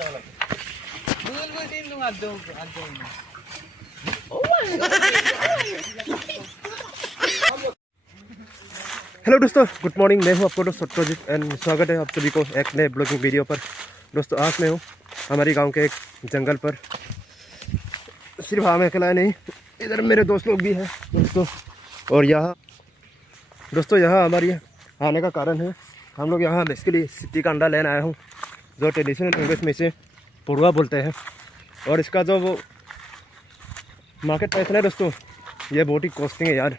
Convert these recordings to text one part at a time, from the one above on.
Hello दोस्तों, good morning. मैं हूं आपको दोस्त सत्रजीत एंड स्वागत है आप सभी को एक नए ब्लॉगिंग वीडियो पर। दोस्तों आज मैं हूं हमारी गांव के एक जंगल पर। सिर्फ हम अकेला नहीं, इधर मेरे दोस्त लोग भी हैं दोस्तों। और यहाँ दोस्तों हमारी आने का कारण है, हम लोग यहाँ बेसिकली सिटी का अंडा लेने आया हूँ, जो ट्रेडिशनल लैंग्वेज में से पुड़वा बोलते हैं। और इसका जो वो मार्केट प्राइस है दोस्तों, ये बहुत ही कॉस्टिंग है यार।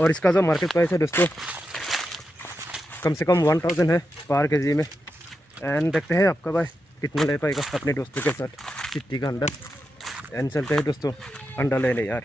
और इसका जो मार्केट प्राइस है दोस्तों, कम से कम 1000 है पर केजी में। एंड देखते हैं आपका भाई कितना ले पाएगा अपने दोस्तों के साथ सिटी का अंडा। एंड चलते हैं दोस्तों अंडा लेने यार।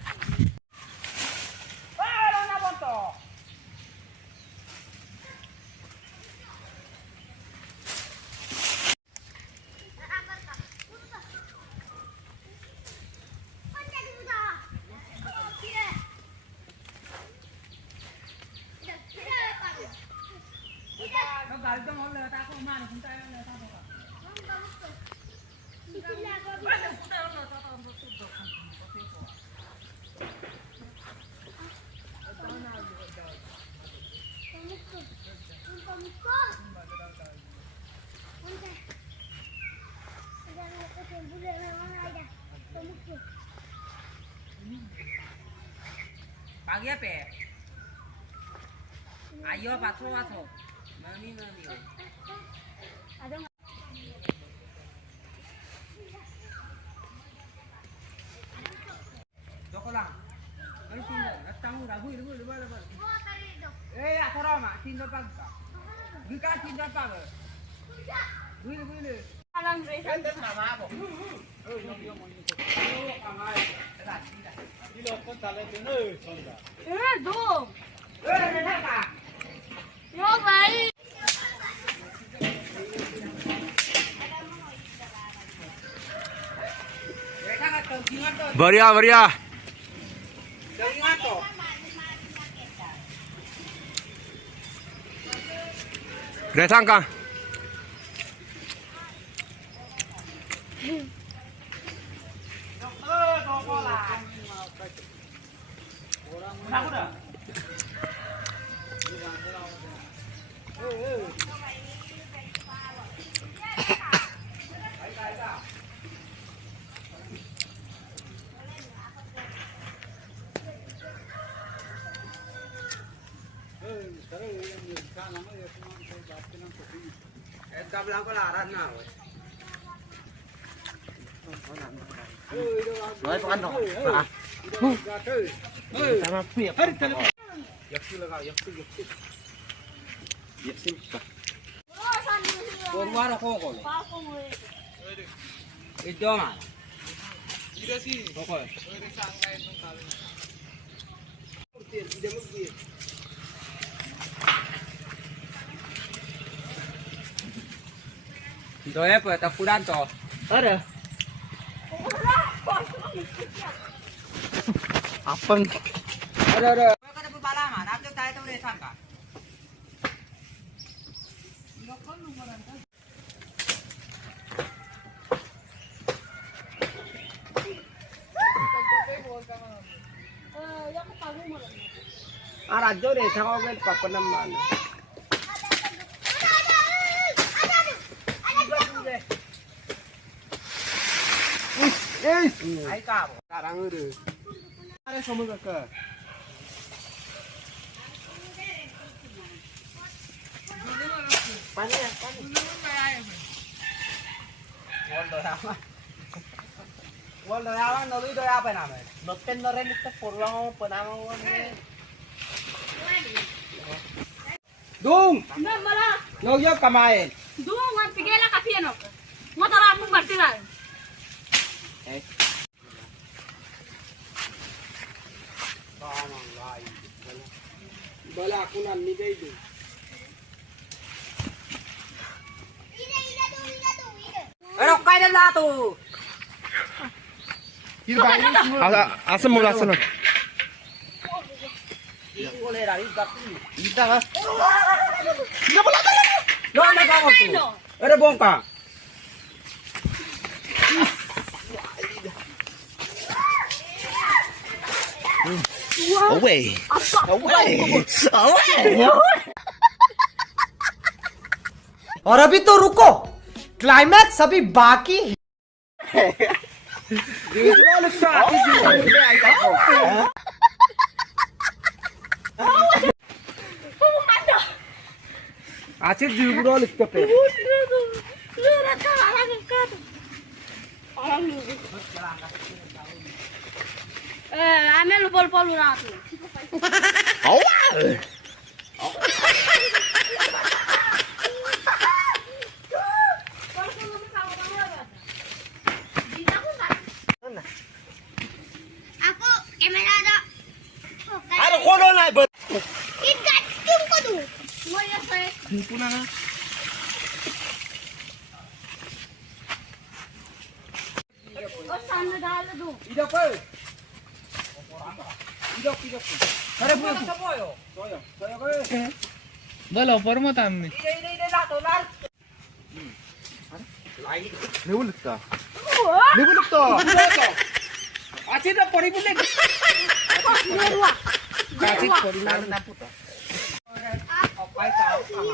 Pagi apa? Ayo paso. Mami. Ada nggak? Doko lang. Ay tinggal. Datang rabu. Eh, atara ma, tinggal pag. Buka tinggal pag. Bulu. Alam resa. Ente sama apa? बढ़िया रेसा का bilang ko laran na. Nói con đó. Sama piep. Yaksi lagaओ, yaksi. Borwara ko. Ito man. Ida si. Okay. Rồi em phải tập phu đan trò. Ada. Apa? Ada. Kau kata pembala mah, nanti saya tu boleh sangka. Rajo deh, sangat kan papan naman. Ay ka, karang udah. Ada semua ke? Pani. Wal dorawan, nolu doya apa namanya? Noten noren itu pulang penamaan ini. Dung. Nogyo kamain. Dung, wan pigela kapiano. Motor aku bertiran. Bala aku nan ni gay tu. Erok kay na tu. asam mula asam. Boleh dari kat ni. Kita kan. Tidak boleh. No. Ada bongka. Away. Away. Away. और अभी तो रुको, climax अभी बाकी है। Acil juga lihat pe. আমি বল বল রাত Away. Aku kamera ada. Ada kono na ba? Ikat tum ko tu. Mo ya sa. Puna na. O sana dal do. Ida pe. Ida. Kare puna sa boyo. Soyo. Soyo ke. बोलो परमत आम्ही Ida lato lar. Lewu lukta. Lewu lukta. Acil dah pori pun dek. Acil pori na na puta. Opai tahu sama.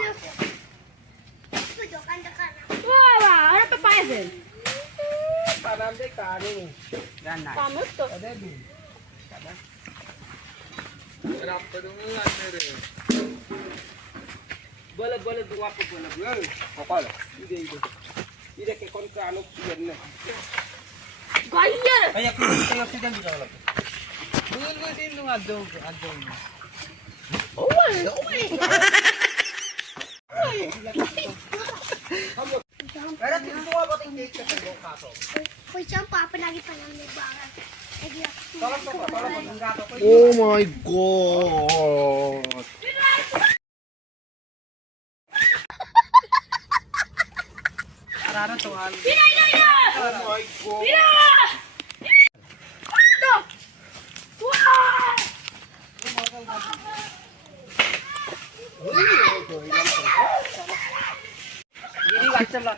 Wah, ada papaya din. Tanam dek tani. Dan na. Kamu to. Ada di. Bola dua apa bola. Kokol. Ide ke kon ka anu pian na. Gaya. Ay aku sedang di dalam. Dulu din nung adjo. Away. Away. Ada tinggal apa tinggal ke tengok kaso. Koy champa pa lagi pa lang may bangan. Tolong enggak to. Oh my god. Arana to al. Pina. Oh my god. Pina. Wah. Ini macam lah.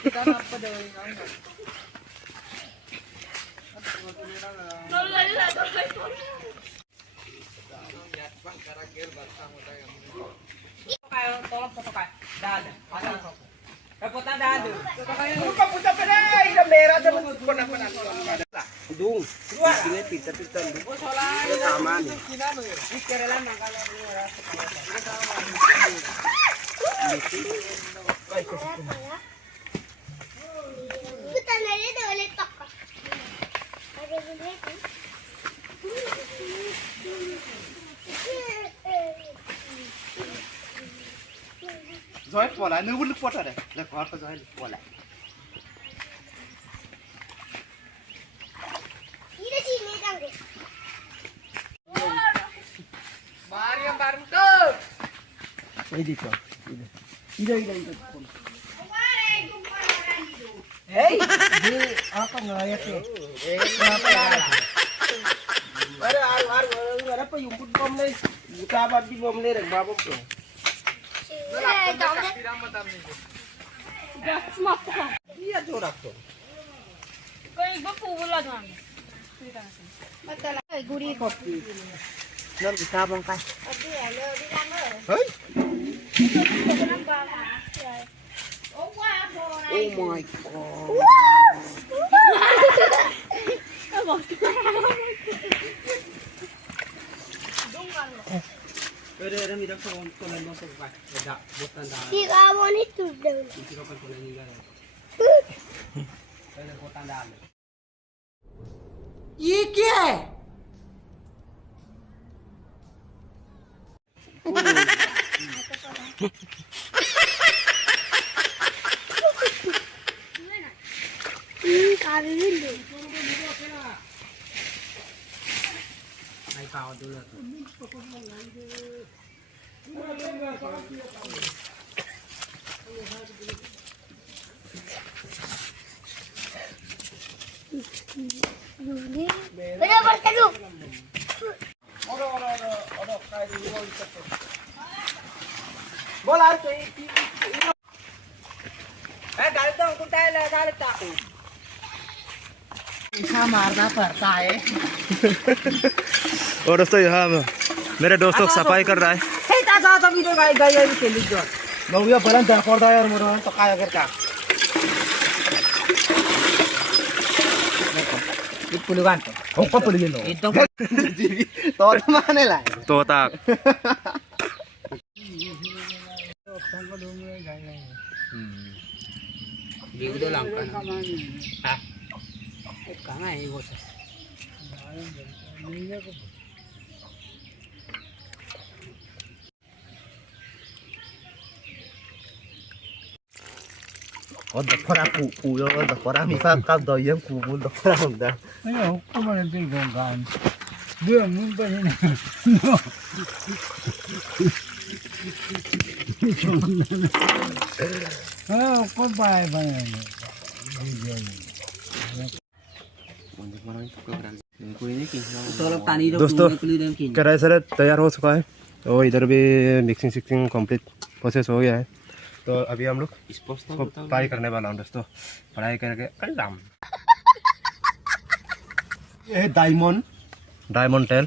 Kita apa daw Kayo tolong foto kayo. Dada. Pasang foto. Kaputa dada. Kaputa pa na. Ilang mera sa mga ko na pa. Dung. Sini pinta-pinta. Oh, solay. Tama ni. Ikere lang ng kala ni oras. Kita nari dah boleh tak. Ada boleh tu. Joy pola, nu bulu pota de. Le kor pa joy pola. Ini sini dah deh. Mari ang baru ko. Ay dito. Ida. Hey, di apa ngayat ya? Ada apa yung food bomb nih? Buka apa di bomb nih rek babom tuh. Dah semua apa? Iya jorak tuh. Kau ibu pula jangan. Betul. Guri kopi. Nam bisa bang kai. Abi ada di sana. Hey. Oh wah, Oh my god. Ada mida kon konan mo sa kai. Ada bukan dah. Si kamu ni tu dah. Sino kan konan ni gaya. Ada bukan dah. ये क्या है? Kami dulu. Ay kao dulu. Berapa satu? Bola itu गाड़ी तो हमको tyre लगा लेता हूँ। ऐसा मारना पड़ता है। और दोस्तों यहाँ मेरे दोस्त लोग सफाई कर रहा है। Hey, tak tahu video gaya ini kelih dong. Mau ya barang dah korda ya rumah to kaya kerja. Itu puluhan tuh. Oh, kok boleh lo? Itu To mana lah? तोता video lang kan. Hah? Kanga ini bos. Oh, dokter aku yo, dokter mi fa kap do yem ku bul dokter hunda. Ayo, kung ano yung gonggan. Doon, yung ba yun? Oh, kung ba yan? Tolong tani dong. दोस्तों Kelih dong kini. कढ़ाई sir तैयार हो चुका है और इधर भी mixing सिक्सिंग complete process हो गया है। तो अभी हम लोग इसको फ्राई करने वाला हूँ दोस्तों। फ्राई करके अंडा Eh, diamond. डायमंड टेल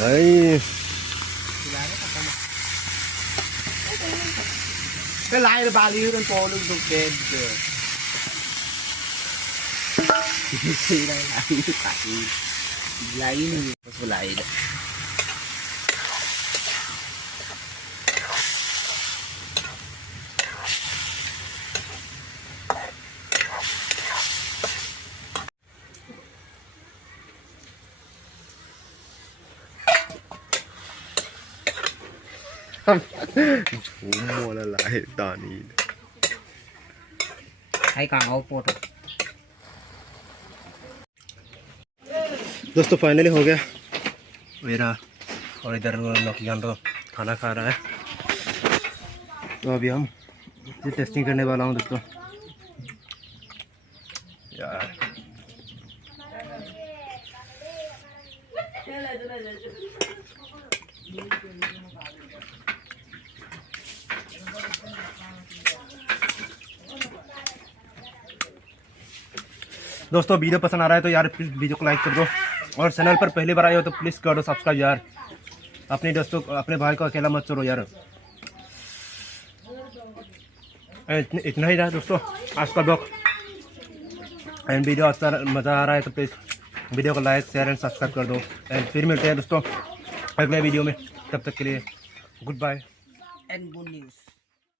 भाई Cái lai Bali bên phố lưng thuộc kênh. Lai ini. Bos lai.มัวละลายตอนนี้ Hai kang au pot. दोस्तों फाइनली हो गया मेरा। और इधर नौकियान तो खाना खा रहा है। तो अभी हम ये टेस्टिंग करने वाला हूँ दोस्तों। यार दोस्तों वीडियो पसंद आ रहा है तो यार प्लीज़ वीडियो को लाइक कर दो और चैनल पर पहली बार आए हो तो प्लीज़ कर दो सब्सक्राइब यार। अपने दोस्तों अपने भाई को अकेला मत छोड़ो यार। इतना ही रहा दोस्तों आज का ब्लॉग। एंड वीडियो अच्छा मज़ा आ रहा है तो प्लीज़ वीडियो को लाइक शेयर एंड सब्सक्राइब कर दो। एंड फिर मिलते हैं दोस्तों अगले वीडियो में। तब तक के लिए goodbye And good news.